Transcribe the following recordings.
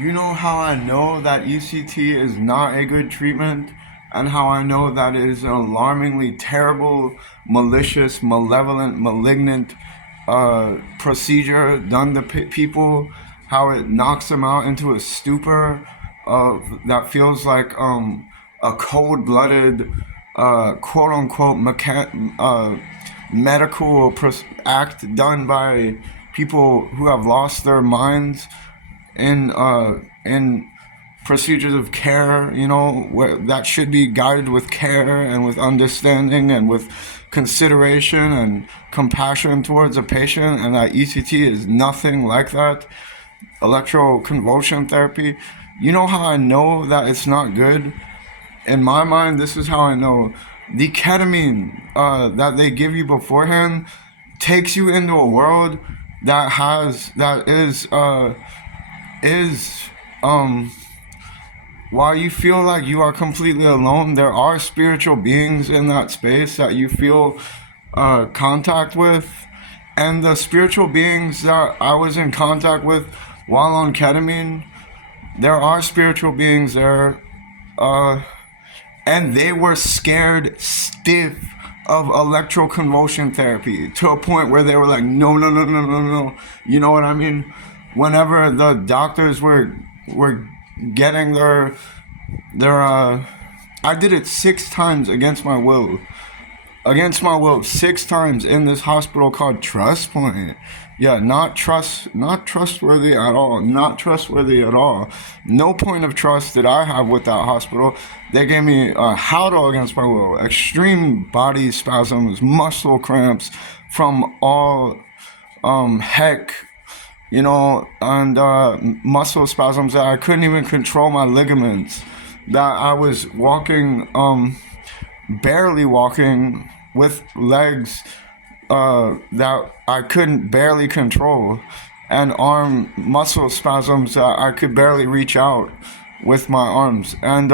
You know how I know that ECT is not a good treatment, and how I know that it is an alarmingly terrible, malicious, malevolent, malignant procedure done to people, how it knocks them out into a stupor that feels like a cold-blooded, quote unquote, medical act done by people who have lost their minds in procedures of care, that should be guided with care and with understanding and with consideration and compassion towards a patient, and that ECT is nothing like that. Electro convoltion therapy. You know how I know that it's not good? In my mind, this is how I know. The ketamine that they give you beforehand takes you into a world that is while you feel like you are completely alone, there are spiritual beings in that space that you feel contact with. And the spiritual beings that I was in contact with while on ketamine, there are spiritual beings there, and they were scared stiff of electroconvulsion therapy to a point where they were like, no, no, no, no, no, no. You know what I mean? Whenever the doctors were getting their I did it 6 times against my will 6 times in this hospital called Trust Point. Yeah, not trustworthy at all. Not trustworthy at all. No point of trust did I have with that hospital. They gave me a howdle against my will, extreme body spasms, muscle cramps from all heck, and muscle spasms that I couldn't even control my ligaments. That I was walking, barely walking with legs that I couldn't barely control, and arm muscle spasms that I could barely reach out with my arms. And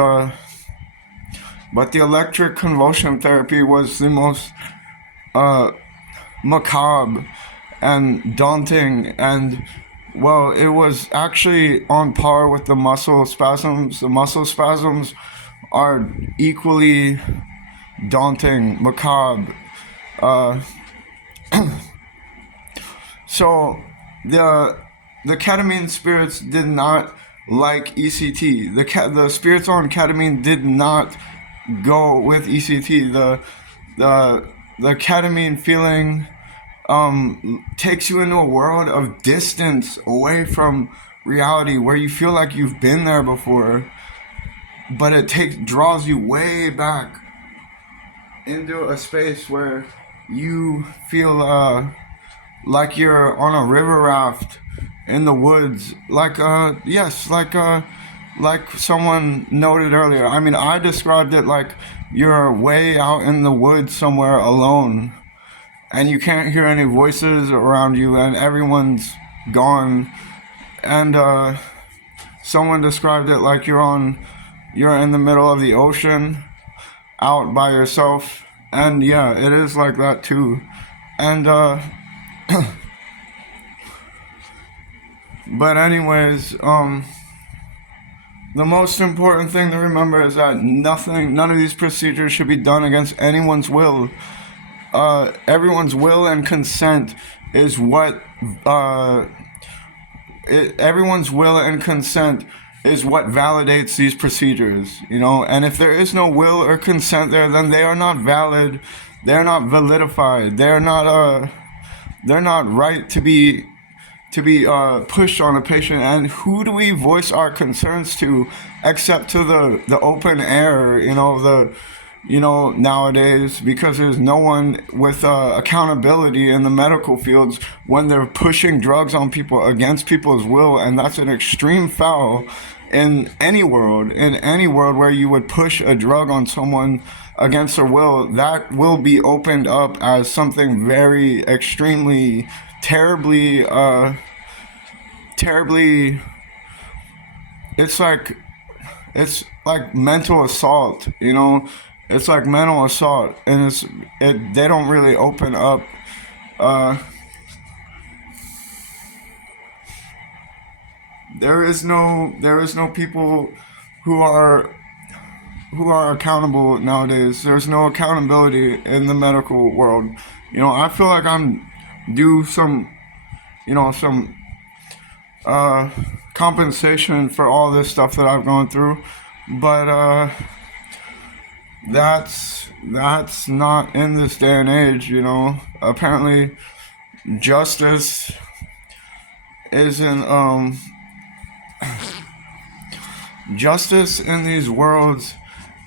but the electric convulsion therapy was the most macabre and daunting, and well, it was actually on par with the muscle spasms. The muscle spasms are equally daunting, macabre. Uh, so the ketamine spirits did not like ECT. The spirits on ketamine did not go with ECT. The ketamine feeling takes you into a world of distance away from reality where you feel like you've been there before, but it draws you way back into a space where you feel like you're on a river raft in the woods, like someone noted earlier. I mean, I described it like you're way out in the woods somewhere alone, and you can't hear any voices around you, and everyone's gone. And someone described it like you're in the middle of the ocean, out by yourself. And yeah, it is like that too. And but anyways, the most important thing to remember is that none of these procedures should be done against anyone's will. Everyone's will and consent is what everyone's will and consent is what validates these procedures, and if there is no will or consent there, then they are not valid, they're not validified, they're not right to be pushed on a patient. And who do we voice our concerns to except to the open air, nowadays, because there's no one with accountability in the medical fields when they're pushing drugs on people against people's will. And that's an extreme foul in any world where you would push a drug on someone against their will. That will be opened up as something very extremely terribly it's like mental assault, it's like mental assault. And they don't really open up there is no people who are accountable nowadays. There's no accountability in the medical world. I feel like I'm due some compensation for all this stuff that I've gone through, but that's not in this day and age. Apparently justice isn't justice in these worlds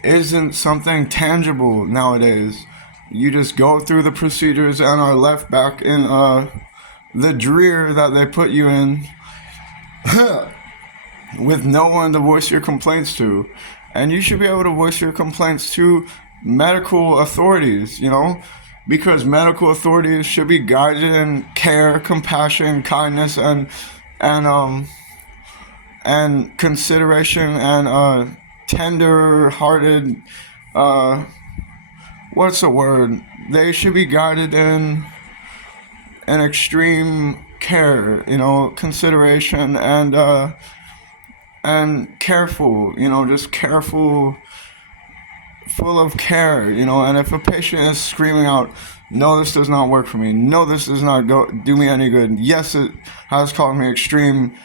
isn't something tangible nowadays. You just go through the procedures and are left back in the drear that they put you in with no one to voice your complaints to. And you should be able to voice your complaints to medical authorities, because medical authorities should be guided in care, compassion, kindness, and consideration, and tender-hearted, what's the word? They should be guided in an extreme care, consideration, and careful, just careful, full of care, and if a patient is screaming out, no, this does not work for me, no, this does not do me any good, yes, it has caused me extreme,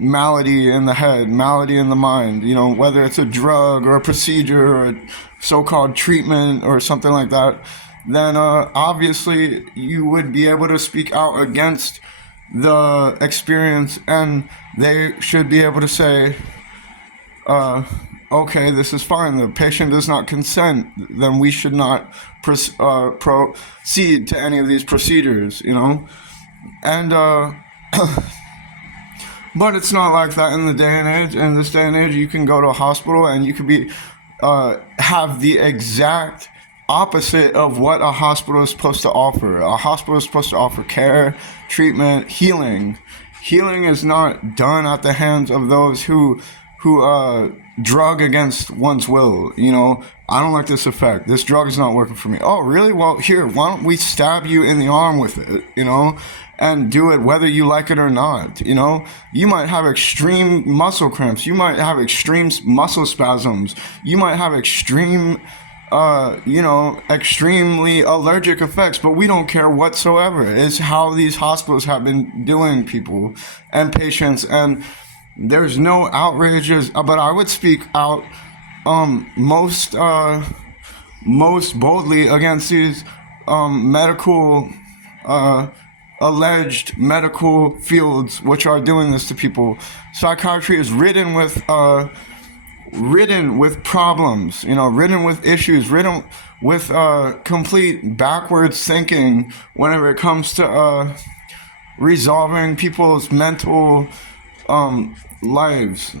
malady in the head, malady in the mind, whether it's a drug or a procedure or a so-called treatment or something like that, then obviously you would be able to speak out against the experience, and they should be able to say, okay, this is fine, the patient does not consent, then we should not proceed to any of these procedures, and but it's not like that in the day and age. In this day and age, you can go to a hospital and you could be have the exact opposite of what a hospital is supposed to offer. A hospital is supposed to offer care, treatment, healing. Healing is not done at the hands of those who drug against one's will. I don't like this effect. This drug is not working for me. Oh, really? Well, here, why don't we stab you in the arm with it, and do it whether you like it or not. You might have extreme muscle cramps. You might have extreme muscle spasms. You might have extreme, extremely allergic effects, but we don't care whatsoever. It's how these hospitals have been doing people and patients, and there's no outrages, but I would speak out most boldly against these medical alleged medical fields which are doing this to people. Psychiatry is ridden with problems, ridden with issues, ridden with complete backwards thinking whenever it comes to resolving people's mental lives,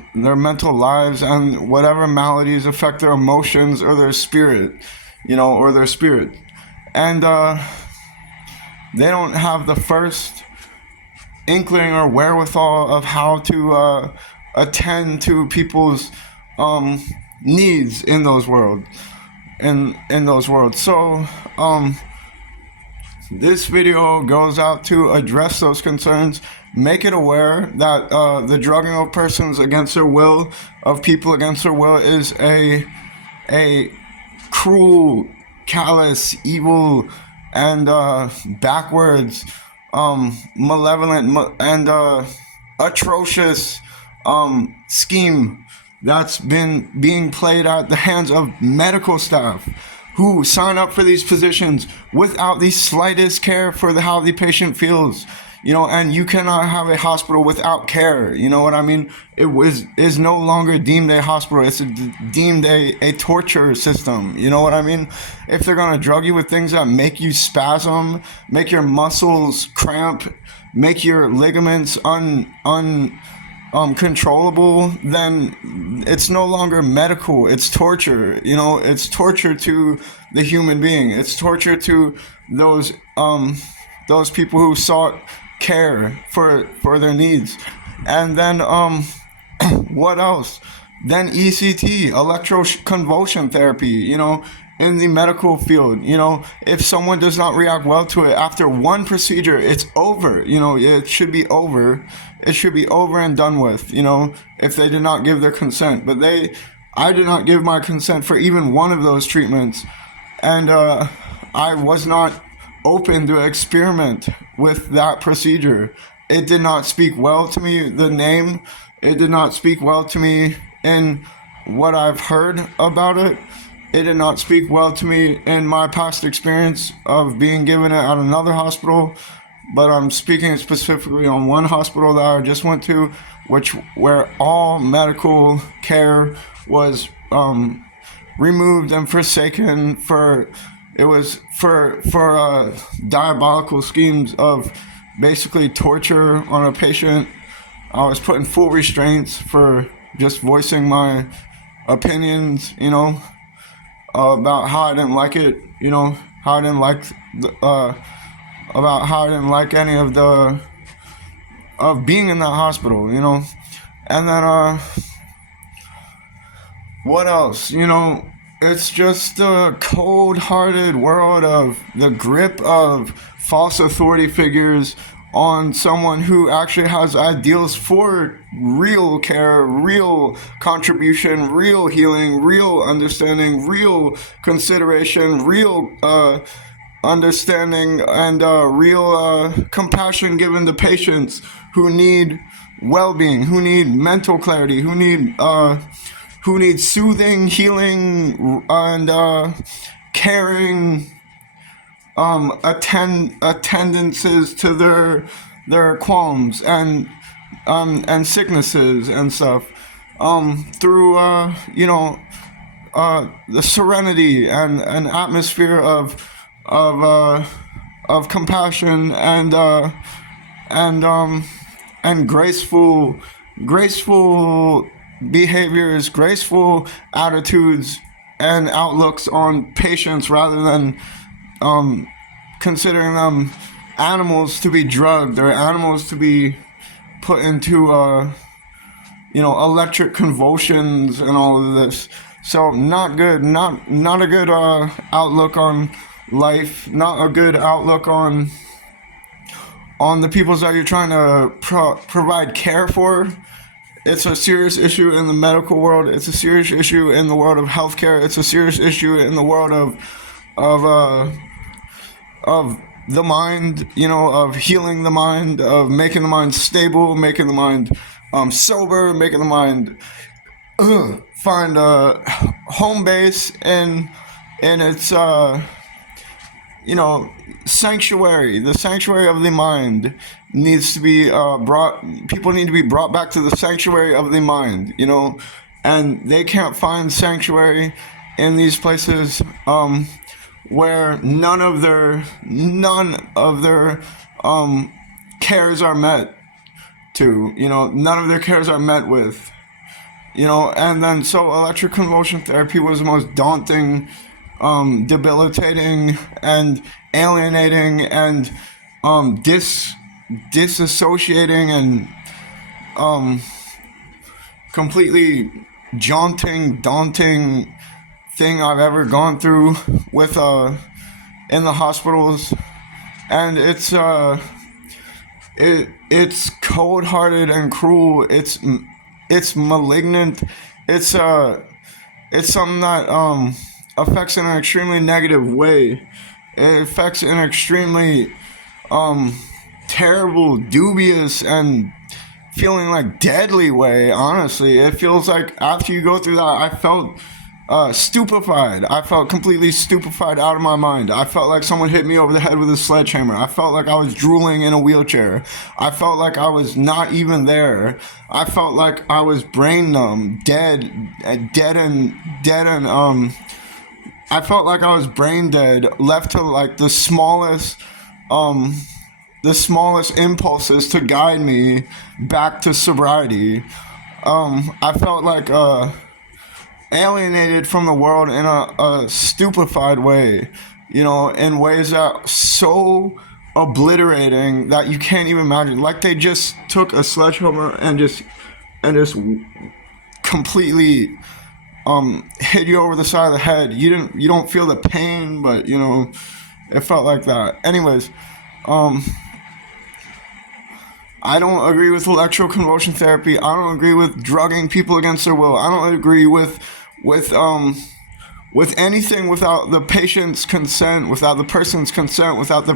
and whatever maladies affect their emotions or their spirit, and they don't have the first inkling or wherewithal of how to attend to people's needs in those worlds. So this video goes out to address those concerns, make it aware that the drugging of persons against their will, of people against their will, is a cruel, callous, evil, and backwards, malevolent, and atrocious scheme that's been being played at the hands of medical staff who sign up for these positions without the slightest care for how the patient feels. And you cannot have a hospital without care. You know what I mean? It is no longer deemed a hospital. It's deemed a torture system. You know what I mean? If they're going to drug you with things that make you spasm, make your muscles cramp, make your ligaments uncontrollable, then it's no longer medical. It's torture. It's torture to the human being. It's torture to those people who sought care for their needs. And then what else? Then ECT, electro convulsion therapy, in the medical field. You know, if someone does not react well to it after one procedure, it's over. You know, it should be over. It should be over and done with, you know, if they did not give their consent. But I did not give my consent for even one of those treatments. And I was not open to experiment with that procedure. It did not speak well to me, the name. It did not speak well to me in what I've heard about it. It did not speak well to me in my past experience of being given it at another hospital. But I'm speaking specifically on one hospital that I just went to, where all medical care was removed and forsaken for diabolical schemes of basically torture on a patient. I was put in full restraints for just voicing my opinions, you know, about how I didn't like it, you know, how I didn't like about how I didn't like any of being in that hospital, you know. And then what else, you know, it's just a cold-hearted world of the grip of false authority figures on someone who actually has ideals for real care, real contribution, real healing, real understanding, real consideration, real understanding, and real compassion given to patients who need well-being, who need mental clarity, who need soothing, healing, and caring attendances to their qualms and sicknesses and stuff, through you know, the serenity and an atmosphere of compassion and graceful behaviors, graceful attitudes and outlooks on patients, rather than considering them animals to be drugged or animals to be put into you know, electric convulsions and all of this. So not good, not a good outlook on life, not a good outlook on the peoples that you're trying to provide care for. It's a serious issue in the medical world. It's a serious issue in the world of healthcare. It's a serious issue in the world of the mind, you know, of healing the mind, of making the mind stable, making the mind sober, making the mind find a home base in its you know, sanctuary. The sanctuary of the mind needs to be people need to be brought back to the sanctuary of the mind, you know, and they can't find sanctuary in these places where none of their cares are met to, you know, none of their cares are met with, you know. And then so electric convulsion therapy was the most daunting, debilitating and alienating and disassociating and completely daunting thing I've ever gone through with in the hospitals. And it's cold-hearted and cruel. It's malignant. It's something that affects in an extremely negative way. It affects in an extremely terrible, dubious, and feeling like deadly way. Honestly, it feels like after you go through that, I felt stupefied. I felt completely stupefied, out of my mind. I felt like someone hit me over the head with a sledgehammer. I felt like I was drooling in a wheelchair. I felt like I was not even there. I felt like I was brain numb, dead and I felt like I was brain dead, left to like the smallest impulses to guide me back to sobriety. I felt like alienated from the world in a stupefied way, you know, in ways that so obliterating that you can't even imagine. Like they just took a sledgehammer and just completely hit you over the side of the head. You don't feel the pain, but it felt like that. Anyways, I don't agree with electroconvulsion therapy. I don't agree with drugging people against their will. I don't agree with anything without the patient's consent, without the person's consent, without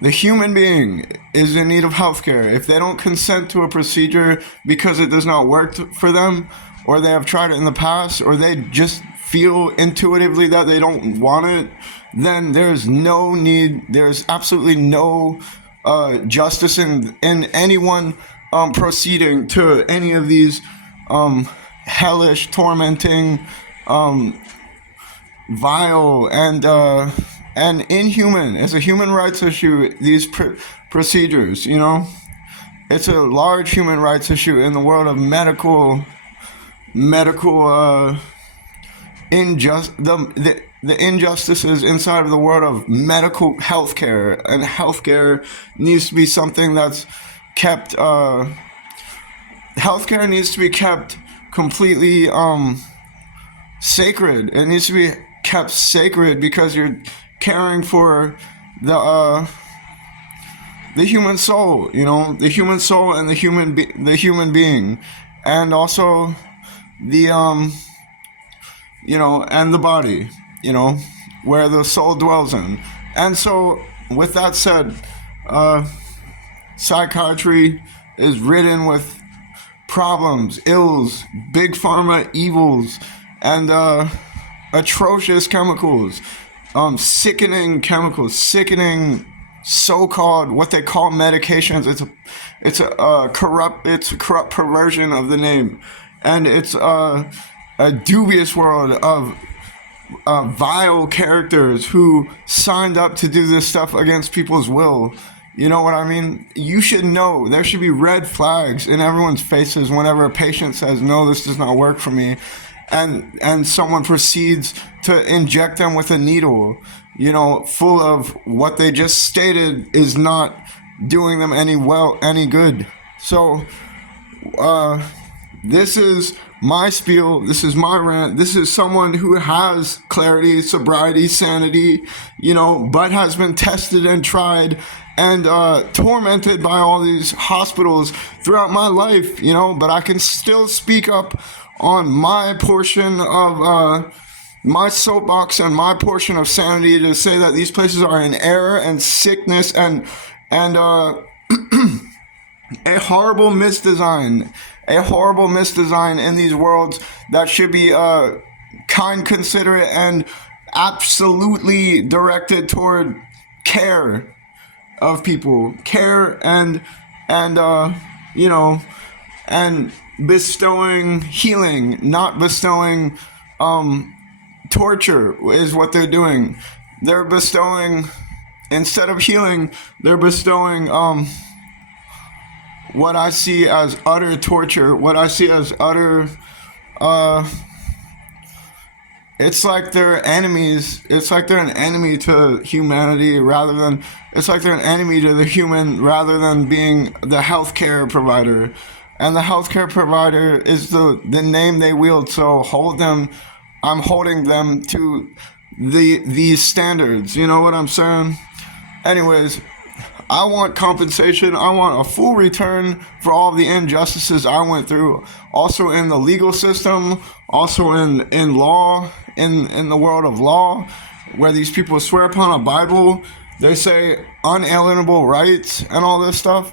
the human being is in need of healthcare. If they don't consent to a procedure because it does not work for them, or they have tried it in the past, or they just feel intuitively that they don't want it, then there's no need, there's absolutely no justice in anyone proceeding to any of these hellish, tormenting, vile, and inhuman. It's a human rights issue, these procedures, It's a large human rights issue in the world of medical the injustices inside of the world of medical healthcare. And healthcare needs to be something that's kept, healthcare needs to be kept completely sacred. It needs to be kept sacred because you're caring for the human soul, the human soul and the human being, and also the and the body, where the soul dwells in. And so, with that said, psychiatry is ridden with problems, ills, big pharma evils, and atrocious chemicals, sickening chemicals, sickening so-called what they call medications. It's a corrupt perversion of the name, and it's a dubious world of vile characters who signed up to do this stuff against people's will. You know what I mean? You should know there should be red flags in everyone's faces whenever a patient says, no, this does not work for me, and someone proceeds to inject them with a needle, full of what they just stated is not doing them any good. So, this is my spiel, this is my rant, this is someone who has clarity, sobriety, sanity, but has been tested and tried and tormented by all these hospitals throughout my life, but I can still speak up on my portion of my soapbox and my portion of sanity to say that these places are in error and sickness and a horrible misdesign in these worlds that should be kind, considerate, and absolutely directed toward care of people, care and bestowing healing, not bestowing torture is what they're doing. They're bestowing, instead of healing, they're bestowing what I see as utter torture, what I see as utter, it's like they're enemies. It's like they're an enemy to humanity it's like they're an enemy to the human rather than being the healthcare provider. And the healthcare provider is the name they wield, so I'm holding them to these standards, you know what I'm saying? Anyways, I want compensation. I want a full return for all of the injustices I went through, also in the legal system, also in law, in the world of law, where these people swear upon a Bible, they say unalienable rights and all this stuff,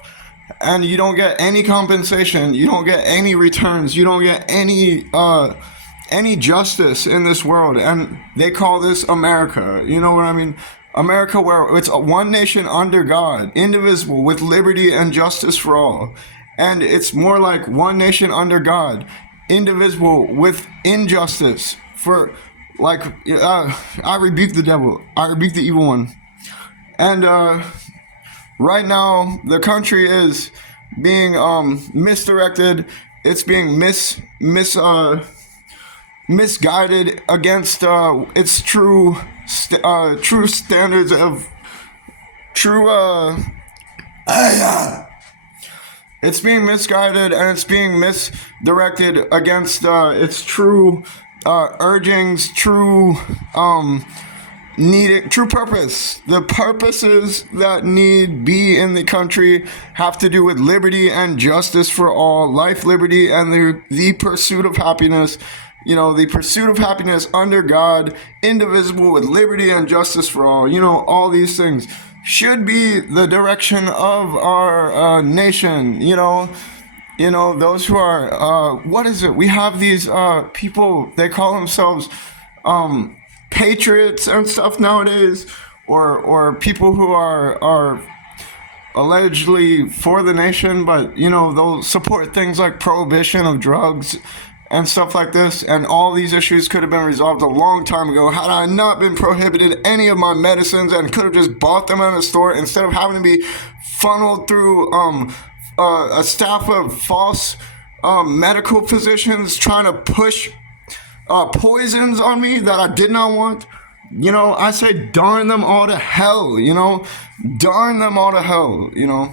and you don't get any compensation, you don't get any returns, you don't get any justice in this world, and they call this America, you know what I mean? America, where it's one nation under God, indivisible, with liberty and justice for all. And it's more like one nation under God, indivisible, with injustice for, I rebuke the devil. I rebuke the evil one. And right now, the country is being misdirected. It's being misguided against its true standards of true It's being misguided and it's being misdirected against its true urgings, true needing, true purpose. The purposes that need be in the country have to do with liberty and justice for all, life, liberty, and the pursuit of happiness. You know, the pursuit of happiness under God, indivisible, with liberty and justice for all. You know, all these things should be the direction of our nation. You know, those who are, what is it? We have these people, they call themselves patriots and stuff nowadays, or people who are allegedly for the nation, but, you know, they'll support things like prohibition of drugs and stuff like this, and all these issues could have been resolved a long time ago had I not been prohibited any of my medicines and could have just bought them at a store instead of having to be funneled through a staff of false medical physicians trying to push poisons on me that I did not want. You know, I say darn them all to hell, you know, darn them all to hell, you know.